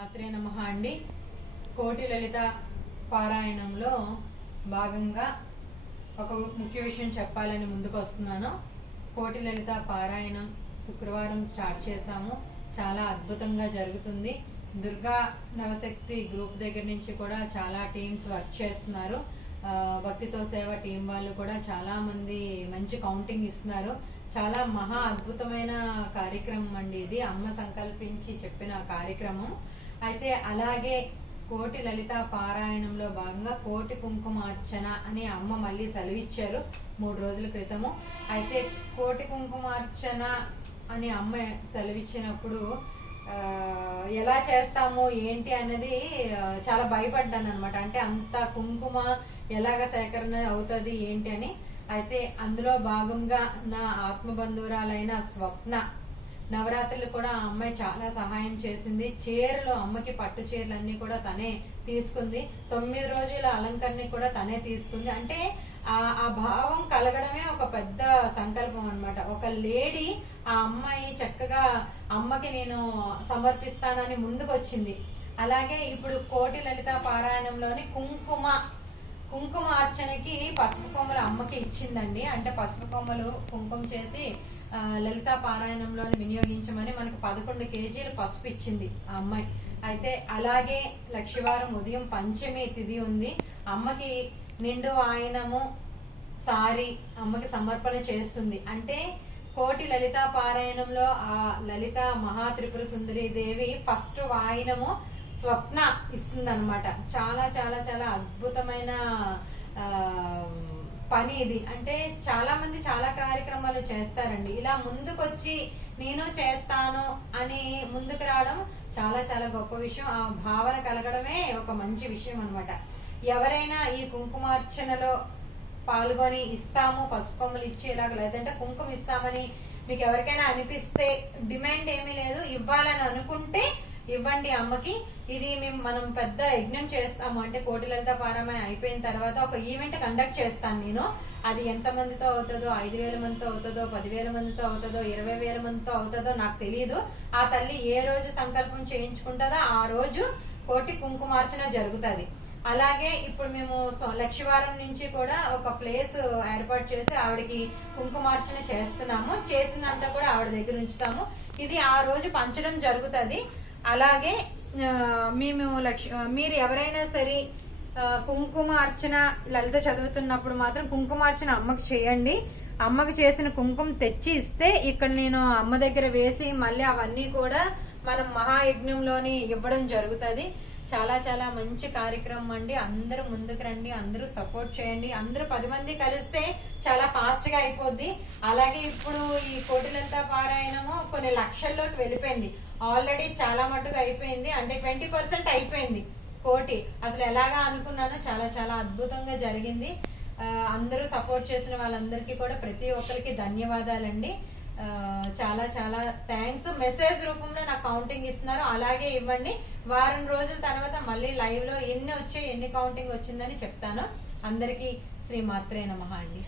శ్రీమాత్రే నమః అండి. కోటి లలిత పారాయణంలో భాగంగా ఒక ముఖ్య విషయం చెప్పాలని ముందుకు వస్తున్నాను. కోటి లలిత పారాయణం శుక్రవారం స్టార్ట్ చేశాము. చాలా అద్భుతంగా జరుగుతుంది. దుర్గా నవశక్తి గ్రూప్ దగ్గర నుంచి కూడా చాలా టీమ్స్ వర్క్ చేస్తున్నారు. భక్తితో సేవ టీం వాళ్ళు కూడా చాలా మంది మంచి కౌంటింగ్ ఇస్తున్నారు. చాలా మహా అద్భుతమైన కార్యక్రమం అండి ఇది. అమ్మ సంకల్పించి చెప్పిన కార్యక్రమం. అయితే అలాగే కోటి లలిత పారాయణంలో భాగంగా కోటి కుంకుమార్చన అని అమ్మ మళ్ళీ సెలవిచ్చారు 3 రోజుల క్రితము. అయితే కోటి కుంకుమార్చన అని అమ్మ సెలవిచ్చినప్పుడు ఎలా చేస్తాము ఏంటి అన్నది చాలా భయపడ్డాను అనమాట. అంటే అంత కుంకుమ ఎలాగ సేకరణ అవుతుంది ఏంటి అని. అయితే అందులో భాగంగా నా ఆత్మబంధువురాలైన స్వప్న నవరాత్రులు కూడా ఆ అమ్మాయి చాలా సహాయం చేసింది. చీరలు అమ్మకి పట్టు చీరలన్నీ కూడా తనే తీసుకుంది. 9 రోజుల అలంకరణ కూడా తనే తీసుకుంది. అంటే ఆ భావం కలగడమే ఒక పెద్ద సంకల్పం అన్నమాట. ఒక లేడీ ఆ అమ్మాయి చక్కగా అమ్మకి నేను సమర్పిస్తానని ముందుకు వచ్చింది. అలాగే ఇప్పుడు కోటి లలిత పారాయణంలోని కుంకుమ అర్చనకి పసుపు కొమ్మలు అమ్మకి ఇచ్చిందండి. అంటే పసుపు కొమ్మలు కుంకుమ చేసి లలితా పారాయణంలోని వినియోగించమని మనకు 11 కేజీలు పసుపు ఇచ్చింది ఆ అమ్మాయి. అయితే అలాగే లక్షవారం ఉదయం పంచమి తిథి ఉంది. అమ్మకి నిండు వాయినము సారి అమ్మకి సమర్పణ చేస్తుంది. అంటే కోటి లలితా పారాయణంలో ఆ లలిత మహా త్రిపుర సుందరి దేవి ఫస్ట్ వాయినము స్వప్న ఇస్తుంది అనమాట. చాలా చాలా చాలా అద్భుతమైన పని ఇది. అంటే చాలా మంది చాలా కార్యక్రమాలు చేస్తారండి. ఇలా ముందుకొచ్చి నేను చేస్తాను అని ముందుకు రావడం చాలా చాలా గొప్ప విషయం. ఆ భావన కలగడమే ఒక మంచి విషయం అనమాట. ఎవరైనా ఈ కుంకుమార్చనలో పాల్గొని ఇస్తాము పసుపు కొమ్మలు ఇచ్చి ఇలాగ లేదంటే కుంకుమ ఇస్తామని మీకు ఎవరికైనా అనిపిస్తే డిమాండ్ ఏమీ లేదు, ఇవ్వాలని అనుకుంటే ఇవ్వండి అమ్మకి. ఇది మనం పెద్ద యజ్ఞం చేస్తాము. అంటే కోటి లలిత పారాయణం అయిపోయిన తర్వాత ఒక ఈవెంట్ కండక్ట్ చేస్తాను నేను. అది ఎంత మందితో అవుతుందో, 5,000 మందితో అవుతుందో, 10,000 మందితో అవుతుందో, 20,000 మందితో అవుతుందో నాకు తెలియదు. ఆ తల్లి ఏ రోజు సంకల్పం చేయించుకుంటుందో ఆ రోజు కోటి కుంకుమార్చన జరుగుతుంది. అలాగే ఇప్పుడు మేము లక్షవారం నుంచి కూడా ఒక ప్లేస్ ఏర్పాటు చేసి ఆవిడకి కుంకుమార్చన చేస్తున్నాము. చేసిందంతా కూడా ఆవిడ దగ్గర ఉంచుతాము. ఇది ఆ రోజు పంచడం జరుగుతుంది. అలాగే మీరు ఎవరైనా సరే కుంకుమ అర్చన లలిత చదువుతున్నప్పుడు మాత్రం కుంకుమార్చన అమ్మకి చేయండి. అమ్మకి చేసిన కుంకుమ తెచ్చి ఇస్తే ఇక్కడ నేను అమ్మ దగ్గర వేసి మళ్ళీ అవన్నీ కూడా మనం మహాయజ్ఞంలోని ఇవ్వడం జరుగుతుంది. చాలా చాలా మంచి కార్యక్రమం అండి. అందరూ ముందుకు రండి, అందరూ సపోర్ట్ చేయండి. అందరూ 10 మంది కలిస్తే చాలా ఫాస్ట్ గా అయిపోద్ది. అలాగే ఇప్పుడు ఈ కోటి లలిత పారాయణము కొన్ని లక్షల్లోకి వెళ్ళిపోయింది. ఆల్రెడీ చాలా మట్టుకు అయిపోయింది. అంటే 20% అయిపోయింది కోటి. అసలు ఎలాగా అనుకున్నానో చాలా చాలా అద్భుతంగా జరిగింది. అందరూ సపోర్ట్ చేసిన వాళ్ళందరికీ కూడా ప్రతి ఒక్కరికి ధన్యవాదాలండి. చాలా చాలా థ్యాంక్స్. మెసేజ్ రూపంలో నాకు కౌంటింగ్ ఇస్తున్నారు, అలాగే ఇవ్వండి. వారం రోజుల తర్వాత మళ్ళీ లైవ్ లో ఎన్ని వచ్చాయి, ఎన్ని కౌంటింగ్ వచ్చిందని చెప్తాను. అందరికీ శ్రీమాత్రే నమః అండి.